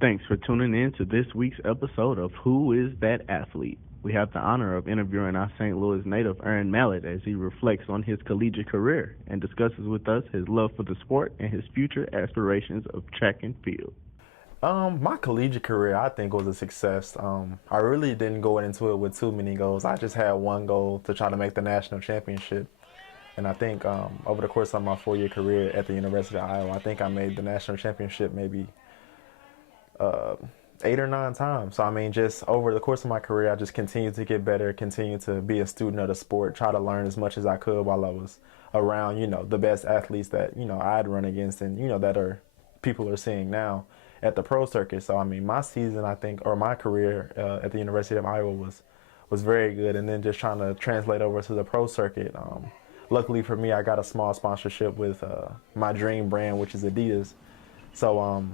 Thanks for tuning in to this week's episode of Who is That Athlete? We have the honor of interviewing our St. Louis native Aaron Mallett as he reflects on his collegiate career and discusses with us his love for the sport and his future aspirations of track and field. My collegiate career, I think, was a success. I really didn't go into it with too many goals. I just had one goal to try to make the national championship. And I think over the course of my 4-year career at the University of Iowa, I think I made the national championship maybe uh, 8 or 9 times. So, I mean, just over the course of my career, I just continued to get better, continued to be a student of the sport, try to learn as much as I could while I was around, the best athletes that, I'd run against and, that are people are seeing now at the pro circuit. So, I mean, my season, I think, or my career at the University of Iowa was very good. And then just trying to translate over to the pro circuit. Luckily for me, I got a small sponsorship with my dream brand, which is Adidas. So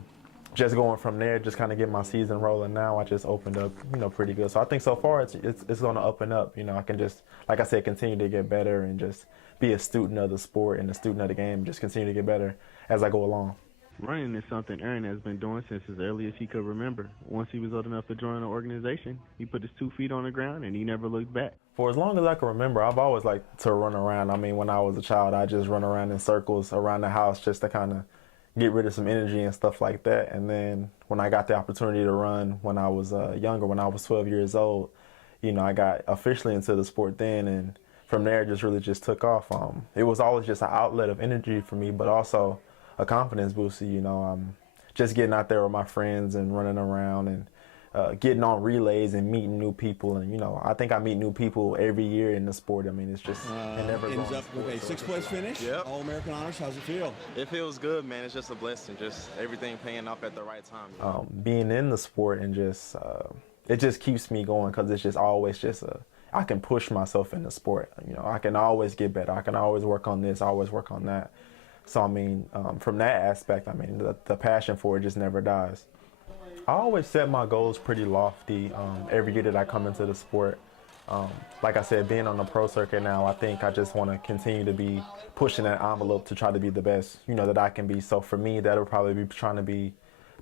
just going from there, just kind of get my season rolling now, I just opened up, pretty good. So I think so far it's going to up and up. I can just, like I said, continue to get better and just be a student of the sport and a student of the game, just continue to get better as I go along. Running is something Aaron has been doing since as early as he could remember. Once he was old enough to join the organization, he put his 2 feet on the ground and he never looked back. For as long as I can remember, I've always liked to run around. I mean, when I was a child, I just run around in circles around the house just to kind of get rid of some energy and stuff like that. And then when I got the opportunity to run when I was younger, when I was 12 years old, I got officially into the sport then, and from there it just really just took off. It was always just an outlet of energy for me, but also a confidence booster, just getting out there with my friends and running around and getting on relays and meeting new people. And, I think I meet new people every year in the sport. I mean, it's just it never ends up with a 6th-place finish. Yep. All-American honors. How's it feel? It feels good, man. It's just a blessing. Just everything paying off at the right time. Being in the sport and just it just keeps me going because it's just always just I can push myself in the sport. I can always get better. I can always work on this, always work on that. So, I mean, from that aspect, I mean, the passion for it just never dies. I always set my goals pretty lofty every year that I come into the sport. Like I said, being on the pro circuit now, I think I just want to continue to be pushing that envelope to try to be the best, that I can be. So for me, that'll probably be trying to be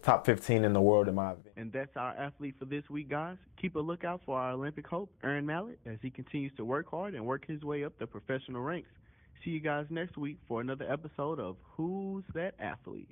top 15 in the world in my opinion. And that's our athlete for this week, guys. Keep a lookout for our Olympic hope, Aaron Mallett, as he continues to work hard and work his way up the professional ranks. See you guys next week for another episode of Who's That Athlete?